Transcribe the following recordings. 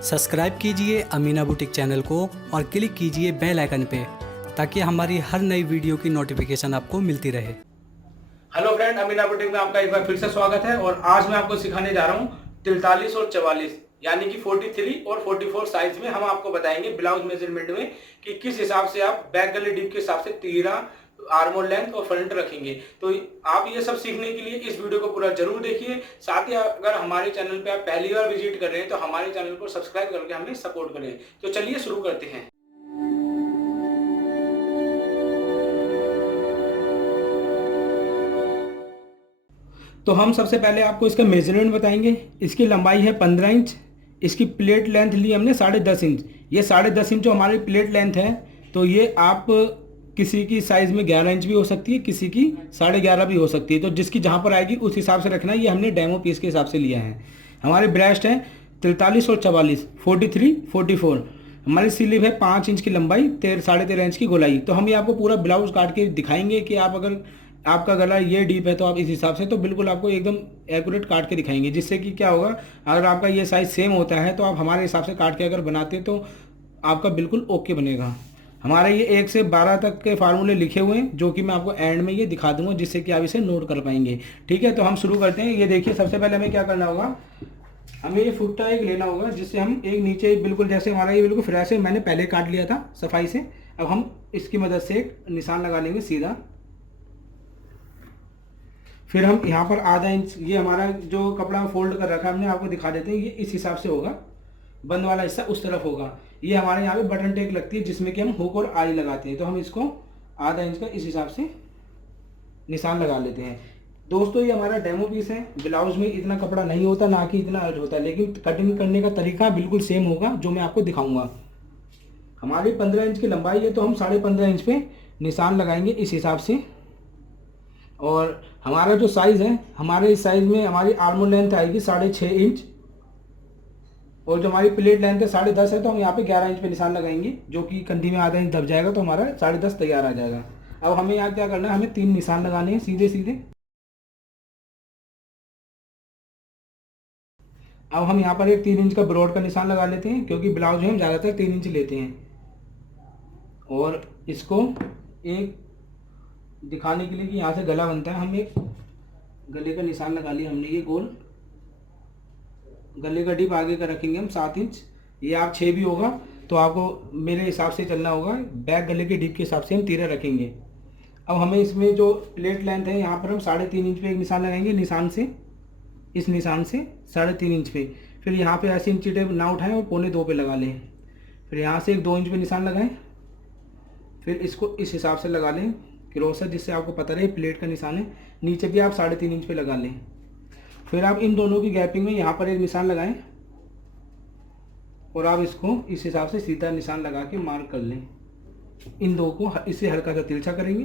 Subscribe कीजिए Amina boutique channel को और क्लिक कीजिए बेल आइकन पे ताकि हमारी हर नई वीडियो की नोटिफिकेशन आपको मिलती रहे। हेलो फ्रेंड, अमीना बुटीक में आपका एक बार फिर से स्वागत है। और आज मैं आपको सिखाने जा रहा हूँ 43 और 44 यानी कि 43 और 44 साइज में हम आपको बताएंगे ब्लाउज मेजरमेंट में कि किस हिसाब से आप बैक गले डीप के हिसाब से तीरा, आर्मोल लेंथ और फ्रंट रखेंगे। तो आप ये सब सीखने के लिए इस वीडियो को पूरा जरूर देखिए। साथ ही अगर हमारे चैनल पे आप पहली बार विजिट कर रहे हैं तो हमारे चैनल को सब्सक्राइब करके हमें सपोर्ट करें। तो चलिए शुरू करते हैं। तो हम सबसे पहले आपको इसका मेजरमेंट बताएंगे। इसकी लंबाई है 15 इंच। इसकी प्लेट लेंथ ली हमने 10.5 इंच। ये 10.5 इंच जो हमारी प्लेट लेंथ है, तो ये आप किसी की साइज़ में 11 इंच भी हो सकती है, किसी की 11.5 भी हो सकती है। तो जिसकी जहाँ पर आएगी उस हिसाब से रखना है। ये हमने डेमो पीस के हिसाब से लिया है। हमारे ब्रेस्ट है 43 और 44, 43, 44। हमारी स्लीव है 5 इंच की लंबाई, 13.5 इंच की गोलाई। तो हम ये आपको पूरा ब्लाउज काट के दिखाएंगे कि आप अगर आपका गला ये डीप है तो आप इस हिसाब से, तो बिल्कुल आपको एकदम एक्यूरेट काट के दिखाएंगे। जिससे कि क्या होगा, अगर आपका ये साइज़ सेम होता है तो आप हमारे हिसाब से काट के अगर बनाते तो आपका बिल्कुल ओके बनेगा। हमारे ये 1 से 12 तक के फार्मूले लिखे हुए हैं, जो कि मैं आपको एंड में ये दिखा दूंगा, जिससे कि आप इसे नोट कर पाएंगे। ठीक है, तो हम शुरू करते हैं। ये देखिए, सबसे पहले हमें क्या करना होगा, हमें ये फुट्टा एक लेना होगा, जिससे हम एक नीचे बिल्कुल जैसे हमारा ये बिल्कुल फ्रेश है, मैंने पहले काट लिया था सफाई से। अब हम इसकी मदद से एक निशान लगा लेंगे सीधा। फिर हम यहाँ पर आधा इंच, ये हमारा जो कपड़ा फोल्ड कर रखा है हमने, आपको दिखा देते हैं। ये इस हिसाब से होगा, बंद वाला हिस्सा उस तरफ होगा। ये हमारे यहाँ पे बटन टेक लगती है, जिसमें कि हम हुक और आई लगाते हैं। तो हम इसको आधा इंच का इस हिसाब से निशान लगा लेते हैं। दोस्तों, ये हमारा डेमो पीस है। ब्लाउज में इतना कपड़ा नहीं होता, ना कि इतना होता है, लेकिन कटिंग करने का तरीका बिल्कुल सेम होगा जो मैं आपको दिखाऊंगा। हमारी 15 इंच की लंबाई है, तो हम 15.5 इंच पे निशान लगाएंगे इस हिसाब से। और हमारा जो साइज़ है, हमारे इस साइज़ में हमारी आर्मोल लेंथ आएगी 6.5 इंच। और जो हमारी प्लेट लेंथ है 10.5 है, तो हम यहाँ पे 11 इंच पे निशान लगाएंगे, जो कि कंधी में आधा इंच दब जाएगा, तो हमारा 10.5 तैयार आ जाएगा। अब हमें यहाँ क्या करना है, हमें 3 निशान लगाने हैं सीधे सीधे। अब हम यहाँ पर एक 3 इंच का ब्रॉड का निशान लगा लेते हैं, क्योंकि ब्लाउज में हम ज़्यादातर 3 इंच लेते हैं। और इसको एक दिखाने के लिए कि यहाँ से गला बनता है, हम एक गले का निशान लगा लिया हमने। ये गोल गले का डिप आगे का रखेंगे हम 7 इंच। ये आप 6 भी होगा, तो आपको मेरे हिसाब से चलना होगा। बैक गले के डिप के हिसाब से हम 13 रखेंगे। अब हमें इसमें जो प्लेट लेंथ है, यहाँ पर हम 3.5 इंच पे एक निशान लगाएंगे। निशान से, इस निशान से 3.5 इंच पे। फिर यहाँ पे ऐसे इंची टेप ना उठाएं और 1.25 पे लगा लें। फिर यहाँ से एक 2 इंच पे निशान लगाएं। फिर इसको इस हिसाब से लगा लें क्रॉस है, जिससे आपको पता रहे प्लेट का निशान है। नीचे भी आप 3.5 इंच पे लगा लें। फिर आप इन दोनों की गैपिंग में यहाँ पर एक निशान लगाएं और आप इसको इस हिसाब से सीधा निशान लगा के मार्क कर लें। इन दो को इससे हल्का सा तिरछा करेंगे।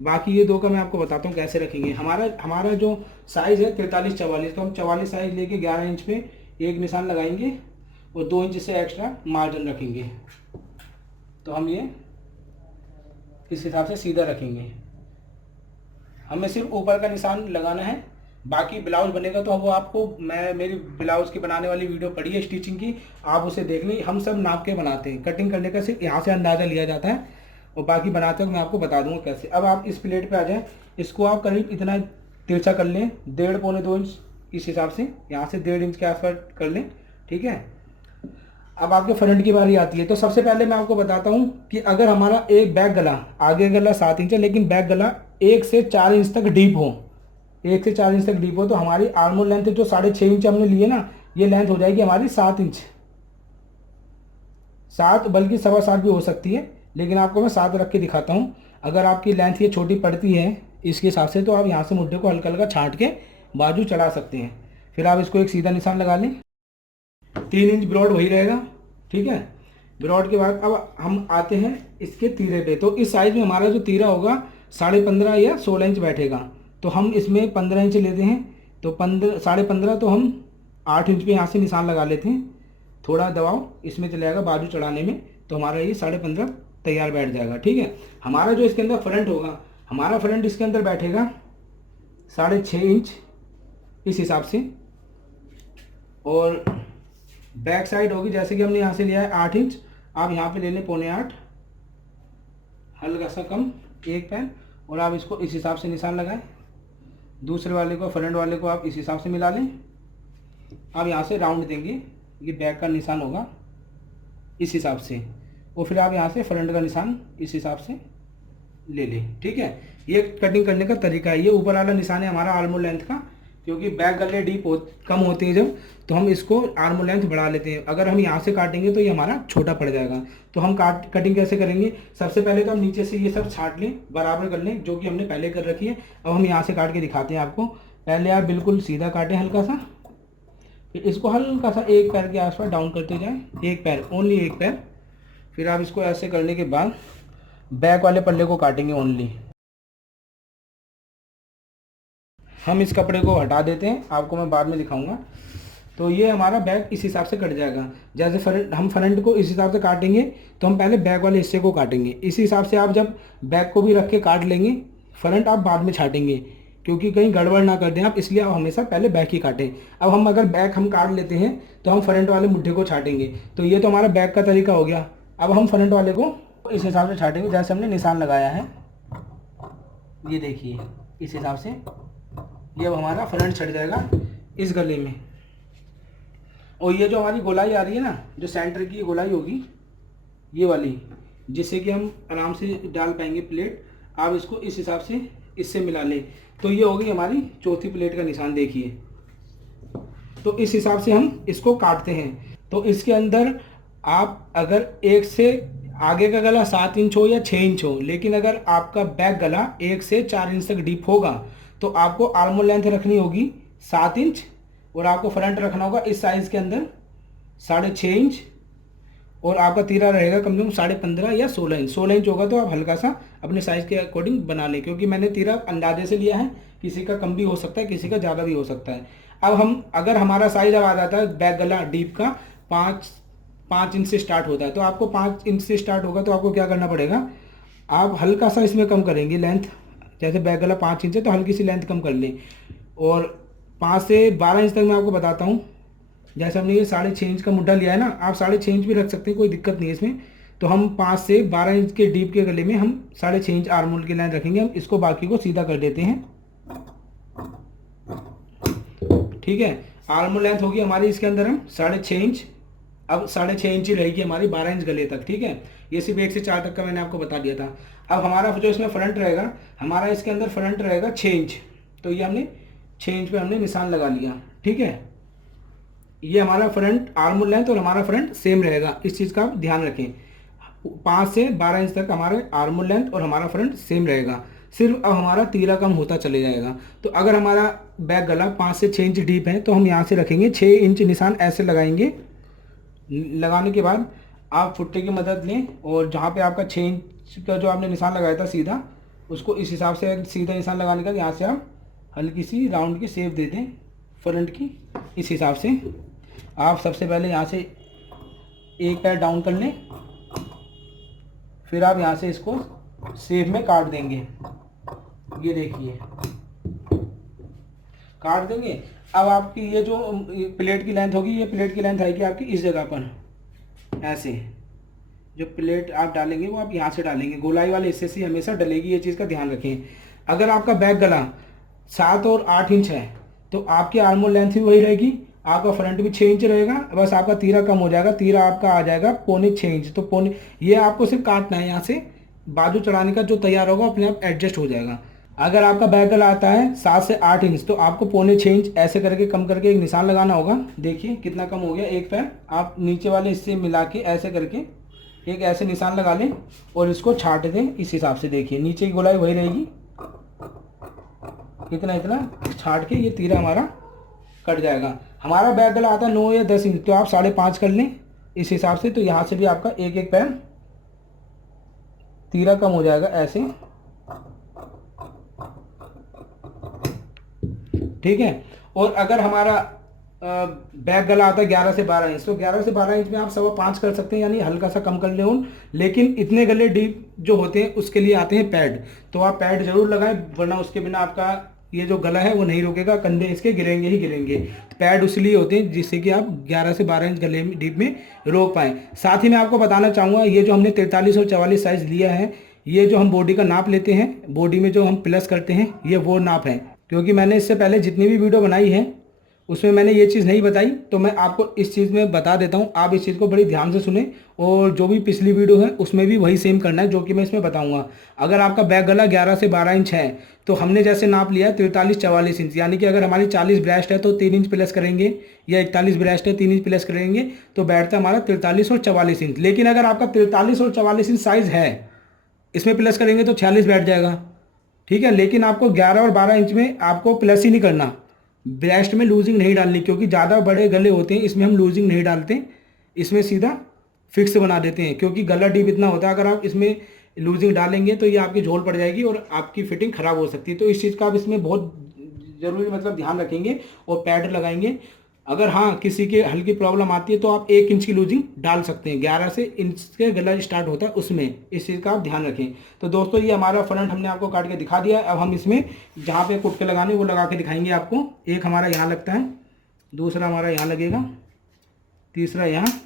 बाकी ये दो का मैं आपको बताता हूँ कैसे रखेंगे। हमारा जो साइज़ है 43-44, तो हम 44 साइज़ लेके 11 इंच पे एक निशान लगाएंगे और 2 इंच से एक्स्ट्रा मार्जिन रखेंगे। तो हम ये इस हिसाब से सीधा रखेंगे। हमें सिर्फ ऊपर का निशान लगाना है। बाकी ब्लाउज बनेगा तो वो आपको, मैं मेरी ब्लाउज की बनाने वाली वीडियो पड़ी है स्टिचिंग की, आप उसे देख लें। हम सब नाप के बनाते हैं। कटिंग करने का सिर्फ यहाँ से अंदाज़ा लिया जाता है, और बाकी बनाते वक्त मैं आपको बता दूंगा कैसे। अब आप इस प्लेट पे आ जाएं। इसको आप करीब इतना तिरछा कर लें, 1.5-2 इंच इस हिसाब से। यहाँ से 1.5 इंच के आसपास कर लें। ठीक है, अब आपके फ्रंट की बारी आती है। तो सबसे पहले मैं आपको बताता हूँ कि अगर हमारा एक बैक गला, आगे गला 7 इंच है, लेकिन बैक गला 1 से 4 इंच तक डीप हो, 1 से 4 इंच तक डीप हो, तो हमारी आर्मोल लेंथ जो 6.5 इंच हमने लिए ना, ये लेंथ हो जाएगी हमारी 7 इंच। 7 बल्कि 7.25 भी हो सकती है, लेकिन आपको मैं 7 रख के दिखाता हूँ। अगर आपकी लेंथ ये छोटी पड़ती है इसके हिसाब से, तो आप यहाँ से मुड्ढे को हल्का हल्का छाँट के बाजू चढ़ा सकते हैं। फिर आप इसको एक सीधा निशान लगा लें। 3 इंच ब्रॉड वही रहेगा। ठीक है, ब्रॉड के बाद अब हम आते हैं इसके तीरे पे। तो इस साइज में हमारा जो तीरा होगा 15.5 या 16 इंच बैठेगा। तो हम इसमें 15 इंच लेते हैं, तो 15.5 तो हम 8 इंच पे यहाँ से निशान लगा लेते हैं। थोड़ा दबाव इसमें चले जाएगा बाजू चढ़ाने में, तो हमारा ये 15.5 तैयार बैठ जाएगा। ठीक है, हमारा जो इसके अंदर फ्रंट होगा, हमारा फ्रंट इसके अंदर बैठेगा 6.5 इंच इस हिसाब से। और बैक साइड होगी, जैसे कि हमने यहाँ से लिया है 8 इंच, आप यहाँ पे ले लें 7.25, हल्का सा कम 1 पैर, और आप इसको इस हिसाब से निशान लगाएं। दूसरे वाले को, फ्रंट वाले को आप इस हिसाब से मिला लें। आप यहाँ से राउंड देंगे, ये बैक का निशान होगा इस हिसाब से, और फिर आप यहाँ से फ्रंट का निशान इस हिसाब से ले लें। ठीक है, ये कटिंग करने का तरीका है। ये ऊपर वाला निशान है हमारा आर्म लेंथ का, क्योंकि बैक गले डीप कम होते हैं जब, तो हम इसको आर्म लेंथ बढ़ा लेते हैं। अगर हम यहाँ से काटेंगे तो ये हमारा छोटा पड़ जाएगा। तो हम कटिंग कैसे करेंगे, सबसे पहले तो हम नीचे से ये सब छाट लें, बराबर कर लें, जो कि हमने पहले कर रखी है। अब हम यहाँ से काट के दिखाते हैं आपको। पहले आप बिल्कुल सीधा काटें हल्का सा, फिर इसको हल्का सा 1 पैर के आसपास डाउन करते जाएं, 1 पैर, ओनली 1 पैर। फिर आप इसको ऐसे करने के बाद बैक वाले पल्ले को काटेंगे ओनली। हम इस कपड़े को हटा देते हैं, आपको मैं बाद में दिखाऊंगा। तो ये हमारा बैक इस हिसाब से कट जाएगा। जैसे हम फ्रंट को इस हिसाब से काटेंगे, तो हम पहले बैक वाले हिस्से को काटेंगे। इस हिसाब से आप जब बैक को भी रख के काट लेंगे, फ्रंट आप बाद में छाटेंगे, क्योंकि कहीं गड़बड़ ना कर दें आप, इसलिए आप हमेशा पहले बैक ही काटें। अब हम अगर बैक हम काट लेते हैं तो हम फ्रंट वाले मुट्ठे को छाटेंगे। तो ये तो हमारा बैक का तरीका हो गया। अब हम फ्रंट वाले को इस हिसाब से छाटेंगे, जैसे हमने निशान लगाया है, ये देखिए इस हिसाब से। ये अब हमारा फ्रंट छट जाएगा इस गले में। और ये जो हमारी गोलाई आ रही है ना, जो सेंटर की गोलाई होगी ये वाली, जिससे कि हम आराम से डाल पाएंगे प्लेट, आप इसको इस हिसाब से इससे मिला लें। तो ये होगी हमारी चौथी प्लेट का निशान, देखिए। तो इस हिसाब से हम इसको काटते हैं। तो इसके अंदर आप अगर एक से आगे का गला 7 इंच हो या 6 इंच हो, लेकिन अगर आपका बैक गला 1 से 4 इंच तक डीप होगा, तो आपको आर्म लेंथ रखनी होगी 7 इंच, और आपको फ्रंट रखना होगा इस साइज़ के अंदर 6.5 इंच, और आपका तीरा रहेगा कम से कम 15.5 या 16 इंच। 16 इंच होगा तो आप हल्का सा अपने साइज़ के अकॉर्डिंग बना लें, क्योंकि मैंने तीरा अंदाजे से लिया है, किसी का कम भी हो सकता है, किसी का ज़्यादा भी हो सकता है। अब हम अगर हमारा साइज़ अब आ जाता है बैक गला डीप का 5 इंच से स्टार्ट होता है, तो आपको 5 इंच से स्टार्ट होगा, तो आपको क्या करना पड़ेगा, आप हल्का सा इसमें कम करेंगे लेंथ। जैसे बैक गला 5 इंच है तो हल्की सी लेंथ कम कर लें, और 5 से 12 इंच तक मैं आपको बताता हूँ। जैसे हमने ये 6.5 इंच का मुड्ढा लिया है ना, आप 6.5 इंच भी रख सकते हैं, कोई दिक्कत नहीं है इसमें। तो हम 5 से 12 इंच के डीप के गले में हम 6.5 इंच आर्म होल की लाइन रखेंगे। हम इसको बाकी को सीधा कर देते हैं। ठीक है, आर्म लेंथ होगी हमारी इसके अंदर हम 6.5 इंच। अब 6.5 इंच ही रहेगी हमारी 12 इंच गले तक। ठीक है, ये सिर्फ 1 से 4 तक का मैंने आपको बता दिया था। अब हमारा जो इसमें फ्रंट रहेगा, हमारा इसके अंदर फ्रंट रहेगा 6 इंच। तो ये हमने 6 इंच पे हमने निशान लगा लिया। ठीक है, ये हमारा फ्रंट आर्म लेंथ और हमारा फ्रंट सेम रहेगा, इस चीज़ का आप ध्यान रखें। 5 से 12 इंच तक हमारे आर्म लेंथ और हमारा फ्रंट सेम रहेगा, सिर्फ अब हमारा तीरा कम होता चले जाएगा। तो अगर हमारा बैक गला 5 से 6 इंच डीप है, तो हम यहाँ से रखेंगे 6 इंच निशान, ऐसे लगाएंगे। लगाने के बाद आप फुट्टे की मदद लें, और जहाँ पे आपका 6 इंच का जो आपने निशान लगाया था सीधा, उसको इस हिसाब से सीधा निशान लगाने का यहाँ से आप हल्की सी राउंड की शेप दे दें फ्रंट की। इस हिसाब से आप सबसे पहले यहाँ से 1 पैर डाउन कर लें, फिर आप यहाँ से इसको शेप में काट देंगे। ये देखिए काट देंगे। अब आपकी ये जो प्लेट की लेंथ होगी, ये प्लेट की लेंथ आएगी आपकी इस जगह पर, ऐसे। जो प्लेट आप डालेंगे वो आप यहाँ से डालेंगे, गोलाई वाले हिस्से से हमेशा डलेगी, ये चीज़ का ध्यान रखें। अगर आपका बैक गला 7 और 8 इंच है, तो आपकी आर्म लेंथ भी वही रहेगी, आपका फ्रंट भी 6 इंच रहेगा, बस आपका तीरा कम हो जाएगा, तीरा आपका आ जाएगा 6.25 इंच। तो पौने, ये आपको सिर्फ काटना है, यहाँ से बाजू चढ़ाने का जो तैयार होगा अपने आप एडजस्ट हो जाएगा। अगर आपका बैक गला आता है 7 से 8 इंच, तो आपको 6.25 इंच ऐसे करके कम करके एक निशान लगाना होगा। देखिए कितना कम हो गया, 1 पैर आप नीचे वाले हिस्से मिला के ऐसे करके एक ऐसे निशान लगा लें, और इसको छाट दें इस हिसाब से। देखिए नीचे की गोलाई वही रहेगी, इतना छाट के ये तीरा हमारा कट जाएगा। हमारा बैक गला आता है 9 या 10 इंच, तो आप 5.5 कर लें इस हिसाब से। तो यहाँ से भी आपका 1 पैर तीरा कम हो जाएगा ऐसे। ठीक है, और अगर हमारा बैक गला आता है 11 से 12 इंच, तो 11 से 12 इंच में आप 5.25 कर सकते हैं, यानी हल्का सा कम कर लें। लेकिन इतने गले डीप जो होते हैं उसके लिए आते हैं पैड, तो आप पैड जरूर लगाएं, वरना उसके बिना आपका ये जो गला है वो नहीं रुकेगा, कंधे इसके गिरेंगे ही गिरेंगे। पैड इसलिए होते हैं जिससे कि आप 11 से 12 इंच गले में डीप में रोक पाएँ। साथ ही मैं आपको बताना चाहूँगा, ये जो हमने 43 और 44 साइज़ लिया है, ये जो हम बॉडी का नाप लेते हैं, बॉडी में जो हम प्लस करते हैं, ये वो नाप है। क्योंकि मैंने इससे पहले जितनी भी वीडियो बनाई है उसमें मैंने ये चीज़ नहीं बताई, तो मैं आपको इस चीज़ में बता देता हूँ। आप इस चीज़ को बड़ी ध्यान से सुने, और जो भी पिछली वीडियो है उसमें भी वही सेम करना है जो कि मैं इसमें बताऊँगा। अगर आपका बैक गला 11 से 12 इंच है तो हमने जैसे नाप लिया 43-44 इंच, यानी कि अगर हमारी 40 ब्रेस्ट है तो 3 इंच प्लस करेंगे, या 41 ब्रेस्ट है 3 इंच प्लस करेंगे, तो बैठता हमारा 43 और 44 इंच। लेकिन अगर आपका 43 और 44 इंच साइज़ है, इसमें प्लस करेंगे तो 46 बैठ जाएगा, ठीक है। लेकिन आपको 11 और 12 इंच में आपको प्लस ही नहीं करना, ब्रेस्ट में लूजिंग नहीं डालनी, क्योंकि ज़्यादा बड़े गले होते हैं इसमें हम लूजिंग नहीं डालते, इसमें सीधा फिक्स बना देते हैं। क्योंकि गला डीप इतना होता है, अगर आप इसमें लूजिंग डालेंगे तो ये आपकी झोल पड़ जाएगी और आपकी फिटिंग ख़राब हो सकती है। तो इस चीज़ का आप इसमें बहुत ज़रूरी मतलब ध्यान रखेंगे और पैड लगाएंगे। अगर हाँ किसी की हल्की प्रॉब्लम आती है तो आप 1 इंच की लूजिंग डाल सकते हैं, 11 से इंच के गला स्टार्ट होता है उसमें, इस चीज़ का आप ध्यान रखें। तो दोस्तों ये हमारा फ्रंट हमने आपको काट के दिखा दिया है। अब हम इसमें जहाँ पे कुटके लगाने वो लगा के दिखाएंगे आपको। एक हमारा यहाँ लगता है, दूसरा हमारा यहाँ लगेगा, तीसरा यहाँ,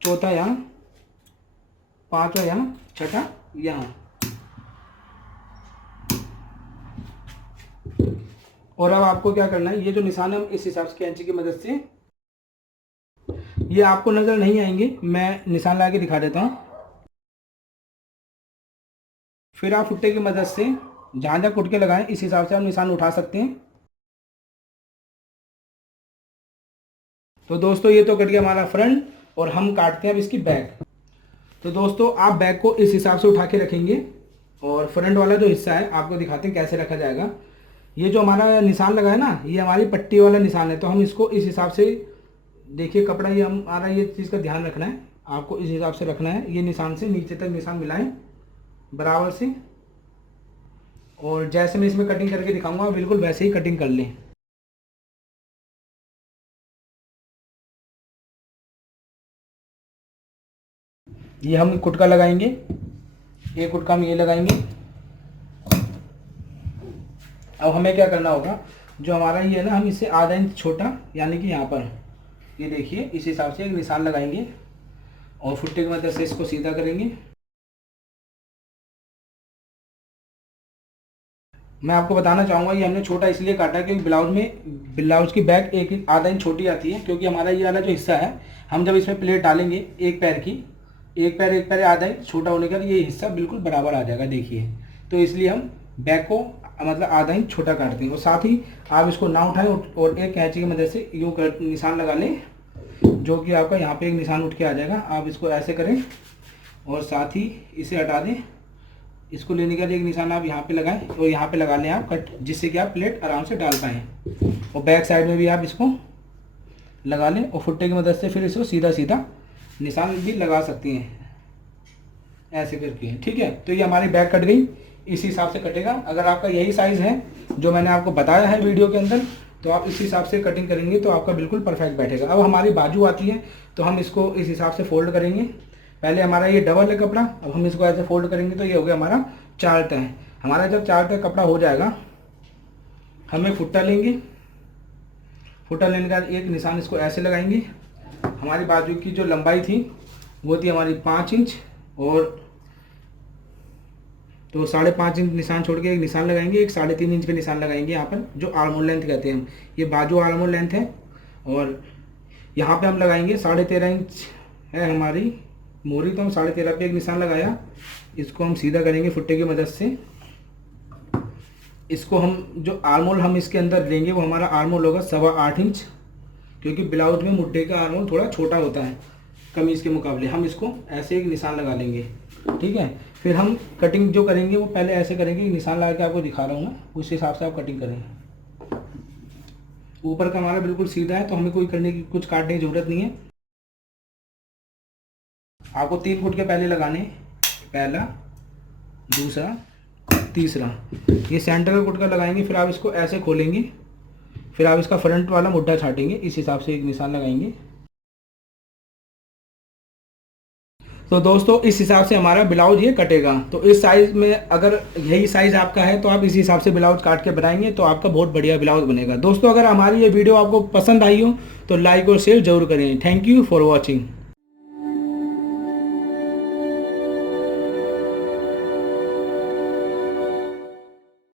चौथा यहाँ, पाँचवा यहाँ, छठा यहाँ। और अब आपको क्या करना है, ये जो निशान है हम इस हिसाब से कैंची की मदद से, ये आपको नज़र नहीं आएंगे, मैं निशान लगा के दिखा देता हूँ। फिर आप फुट्टे की मदद से जहाँ जहाँ कुटके लगाएं इस हिसाब से आप निशान उठा सकते हैं। तो दोस्तों ये तो कट गया हमारा फ्रंट, और हम काटते हैं अब इसकी बैक। तो दोस्तों आप बैक को इस हिसाब से उठा के रखेंगे, और फ्रंट वाला जो हिस्सा है आपको दिखाते हैं कैसे रखा जाएगा। ये जो हमारा निशान लगा है ना, ये हमारी पट्टी वाला निशान है, तो हम इसको इस हिसाब से, देखिए कपड़ा ये हमारा, ये चीज़ का ध्यान रखना है, आपको इस हिसाब से रखना है। ये निशान से नीचे तक निशान मिलाएं बराबर से, और जैसे मैं इसमें कटिंग करके दिखाऊंगा बिल्कुल वैसे ही कटिंग कर लें। ये हम कुटका लगाएंगे, एक कुटका हम ये लगाएंगे। अब हमें क्या करना होगा, जो हमारा ये है ना, हम इससे आधा इंच छोटा, यानी कि यहाँ पर ये देखिए इस हिसाब से एक निशान लगाएंगे, और फुट्टे की मदद से इसको सीधा करेंगे। मैं आपको बताना चाहूँगा ये हमने छोटा इसलिए काटा क्योंकि ब्लाउज की बैक एक आधा इंच छोटी आती है, क्योंकि हमारा ये वाला जो हिस्सा है हम जब इसमें प्लेट डालेंगे एक पैर की, एक पैर आधा इंच छोटा होने का ये हिस्सा बिल्कुल बराबर आ जाएगा, देखिए। तो इसलिए हम बैक को मतलब आधा इंच छोटा काटते हैं। और साथ ही आप इसको ना उठाएं और एक कैंची की मदद से यूँ निशान लगा लें, जो कि आपका यहाँ पे एक निशान उठ के आ जाएगा। आप इसको ऐसे करें और साथ ही इसे हटा दें, इसको लेने के लिए एक निशान आप यहाँ पे लगाएं और यहाँ पे लगा लें आप कट, जिससे कि आप प्लेट आराम से डाल पाएँ। और बैक साइड में भी आप इसको लगा लें, और फुट्टे की मदद से फिर इसको सीधा सीधा निशान भी लगा सकती हैं ऐसे करके, ठीक है। तो ये हमारी बैक कट गई, इस हिसाब से कटेगा। अगर आपका यही साइज़ है जो मैंने आपको बताया है वीडियो के अंदर, तो आप इस हिसाब से कटिंग करेंगे तो आपका बिल्कुल परफेक्ट बैठेगा। अब हमारी बाजू आती है तो हम इसको इस हिसाब से फोल्ड करेंगे। पहले हमारा ये डबल है कपड़ा, अब हम इसको ऐसे फोल्ड करेंगे तो ये हो गया हमारा 4 तह। हमारा जब 4 तह कपड़ा हो जाएगा, हमें फुट्टा लेंगे, फुट्टा लेने के बाद एक निशान इसको ऐसे लगाएंगे। हमारी बाजू की जो लंबाई थी वो थी हमारी 5 इंच, और तो 5.5 इंच निशान छोड़ के एक निशान लगाएंगे, एक 3.5 इंच पे निशान लगाएंगे यहाँ पर, जो आर्मोल लेंथ कहते हैं हम। ये बाजू आर्मोल लेंथ है, और यहाँ पे हम लगाएंगे 13.5 इंच है हमारी मोरी, तो हम 13.5 पे एक निशान लगाया। इसको हम सीधा करेंगे फुट्टे की मदद से। इसको हम जो आर्मोल हम इसके अंदर देंगे वो हमारा आर्मोल होगा 8.25 इंच, क्योंकि ब्लाउज में मुड्ढे का आर्मोल थोड़ा छोटा होता है कमीज़ के मुकाबले। हम इसको ऐसे एक निशान लगा लेंगे, ठीक है। फिर हम कटिंग जो करेंगे वो पहले ऐसे करेंगे, निशान लगा के आपको दिखा रहा हूँ मैं, उस हिसाब से आप कटिंग करेंगे। ऊपर का हमारा बिल्कुल सीधा है तो हमें कोई करने की, कुछ काटने की ज़रूरत नहीं है। आपको 3 कुटके पहले लगाने, पहला, दूसरा, तीसरा। ये सेंटर का कुटका लगाएंगे, फिर आप इसको ऐसे खोलेंगे, फिर आप इसका फ्रंट वाला मुड्ढा छाटेंगे, इस हिसाब से एक निशान लगाएंगे। तो दोस्तों इस हिसाब से हमारा ब्लाउज ये कटेगा। तो इस साइज़ में अगर यही साइज़ आपका है तो आप इसी हिसाब से ब्लाउज काट के बनाएंगे तो आपका बहुत बढ़िया ब्लाउज बनेगा। दोस्तों अगर हमारी ये वीडियो आपको पसंद आई हो तो लाइक और शेयर जरूर करें। Thank you for watching.